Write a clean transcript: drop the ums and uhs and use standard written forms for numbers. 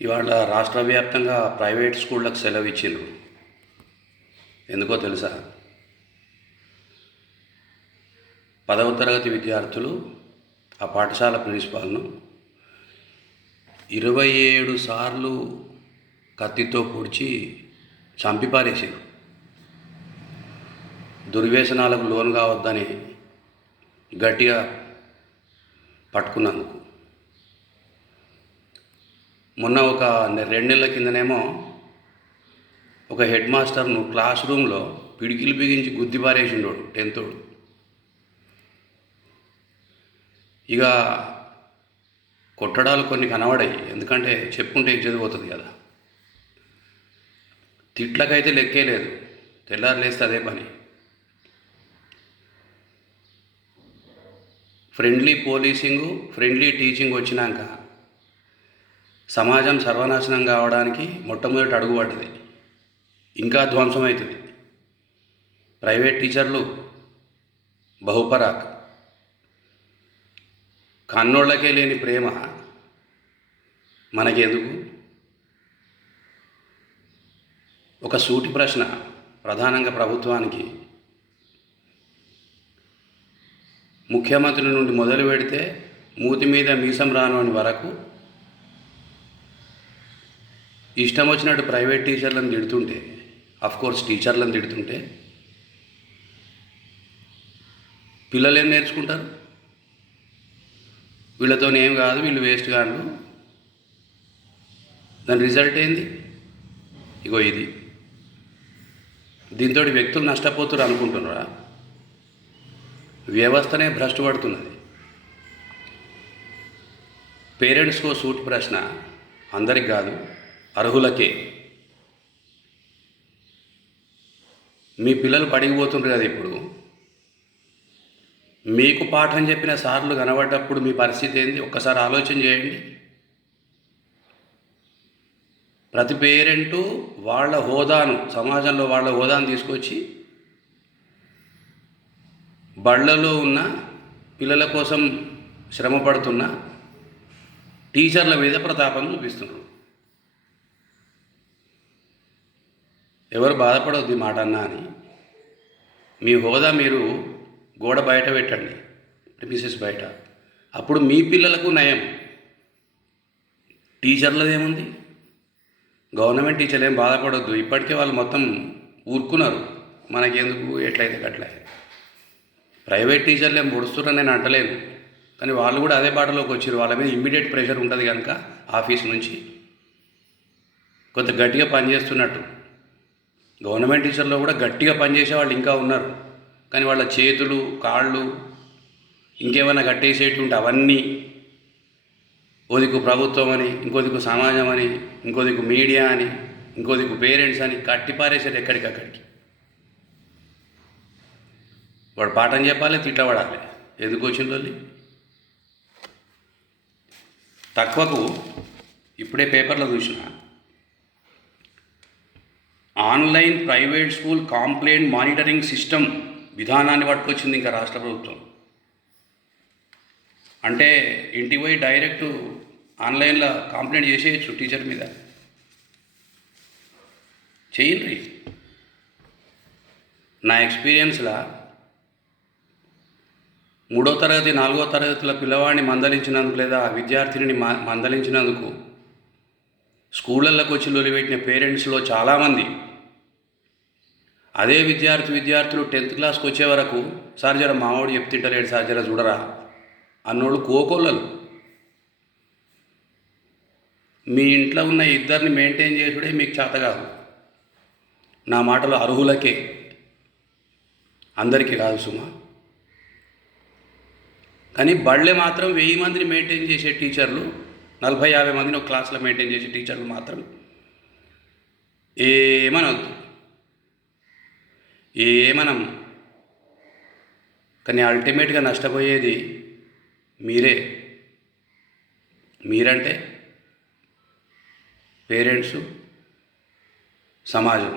ఇవాళ రాష్ట్ర వ్యాప్తంగా ప్రైవేట్ స్కూళ్ళకు సెలవు ఇచ్చిండ్రు. ఎందుకో తెలుసా? 10వ తరగతి విద్యార్థులు ఆ పాఠశాల ప్రిన్సిపాల్ను 27 సార్లు కత్తితో పొడిచి చంపి పారేసారు. దుర్వ్యసనాలకు లోను కావద్దని గట్టిగా పట్టుకున్నందుకు. మొన్న ఒక 2 నెలల కిందనేమో ఒక హెడ్ మాస్టర్ను క్లాస్ రూమ్లో పిడికిలు బిగించి గుద్ది పారేసిండోడు 10th. ఇక కొట్టడాలు కొన్ని కనబడాయి, ఎందుకంటే చెప్పుకుంటే చదిపోతుంది కదా. తిట్లకైతే లెక్కే లేదు, తెల్లారు లేస్తే అదే పని. ఫ్రెండ్లీ పోలీసింగు, ఫ్రెండ్లీ టీచింగ్ వచ్చినాక సమాజం సర్వనాశనం కావడానికి మొట్టమొదటి అడుగు పడ్డది. ఇంకా ధ్వంసమవుతుంది. ప్రైవేట్ టీచర్లు బహుపరాక్. కన్నోళ్ళకే లేని ప్రేమ మనకెందుకు? ఒక సూటి ప్రశ్న ప్రధానంగా ప్రభుత్వానికి. ముఖ్యమంత్రి నుండి మొదలు పెడితే మూతి మీద మీసం రానోని వరకు ఇష్టం వచ్చినట్టు ప్రైవేట్ టీచర్లను తిడుతుంటే, అఫ్కోర్స్ టీచర్లను తిడుతుంటే పిల్లలు ఏం నేర్చుకుంటారు? వీళ్ళతో ఏం కాదు, వీళ్ళు వేస్ట్ కాదు. దాని రిజల్ట్ ఏంది? ఇగో ఇది. దీంతో వ్యక్తులు నష్టపోతారు అనుకుంటున్నారా? వ్యవస్థనే భ్రష్టు పడుతున్నది. పేరెంట్స్కో సూటి ప్రశ్న, అందరికి కాదు, అర్హులకే. మీ పిల్లలు పడిగిపోతుంటారు కదా ఇప్పుడు. మీకు పాఠం చెప్పిన సార్లు కనబడ్డప్పుడు మీ పరిస్థితి ఏంది? ఒక్కసారి ఆలోచన చేయండి. ప్రతి పేరెంటు వాళ్ళ హోదాను, సమాజంలో వాళ్ళ హోదాను తీసుకొచ్చి బళ్ళలో ఉన్న పిల్లల కోసం శ్రమ పడుతున్న టీచర్ల మీద ప్రతాపం చూపిస్తున్నారు. ఎవరు బాధపడవద్దు ఈ మాట అన్నా అని. మీ హోదా మీరు గోడ బయట పెట్టండి, ప్రిమిసెస్ బయట. అప్పుడు మీ పిల్లలకు నయం. టీచర్లదేముంది? గవర్నమెంట్ టీచర్లు ఏం బాధపడొద్దు. ఇప్పటికే వాళ్ళు మొత్తం ఊరుకున్నారు, మనకెందుకు ఎట్లయితే అట్లా. ప్రైవేట్ టీచర్లు ఏం పొడుస్తున్నారని నేను అంటలేను, కానీ వాళ్ళు కూడా అదే బాటలోకి వచ్చారు. వాళ్ళ మీద ఇమ్మీడియట్ ప్రెషర్ ఉంటుంది కనుక ఆఫీస్ నుంచి కొంత గట్టిగా పనిచేస్తున్నట్టు. గవర్నమెంట్ టీచర్లో కూడా గట్టిగా పనిచేసే వాళ్ళు ఇంకా ఉన్నారు, కానీ వాళ్ళ చేతులు కాళ్ళు ఇంకేమైనా కట్టేసేటి ఉంటే అవన్నీ ఓ దిక్కు ప్రభుత్వం అని, ఇంకో దిక్కు సమాజం అని, ఇంకో దిక్కు మీడియా అని, ఇంకో దిక్కు పేరెంట్స్ అని కట్టిపారేసారు ఎక్కడికక్కడికి. వాడు పాఠం చెప్పాలి, తిట్టబడాలి. ఎందుకు వచ్చిందో తక్కువకు. ఇప్పుడే పేపర్లో చూసిన online private school complaint monitoring system విధానాన్ని పట్టుకొచ్చింది ఇంకా రాష్ట్ర ప్రభుత్వం. అంటే ఇంటికి పోయి డైరెక్ట్ ఆన్లైన్లో కంప్లైంట్ చేసేయచ్చు టీచర్ మీద. చేయండి. నా ఎక్స్పీరియన్స్లో 3వ తరగతి 4వ తరగతుల పిల్లవాడిని మందలించినందుకు, లేదా విద్యార్థిని మందలించినందుకు స్కూళ్ళల్లోకి వచ్చి లొలిపెట్టిన పేరెంట్స్లో చాలామంది అదే విద్యార్థులు 10th క్లాస్కి వచ్చే వరకు, సార్ జర మావాడు చెప్తింటలేడు సార్ జర చూడరా అన్నోళ్ళు కోకొల్లలు. మీ ఇంట్లో ఉన్న ఇద్దరిని మెయింటైన్ చేసుడే మీకు చేత కాదు. నా మాటలు అర్హులకే, అందరికీ కాదు సుమా. కానీ బళ్ళే మాత్రం 1000 మందిని మెయింటైన్ చేసే టీచర్లు, 40-50 మందిని ఒక క్లాస్లో మెయింటైన్ చేసే టీచర్లు మాత్రం ఏమనవద్దు, ఏమనం. కానీ అల్టిమేట్గా నష్టపోయేది మీరే. మీరంటే పేరెంట్సు, సమాజం.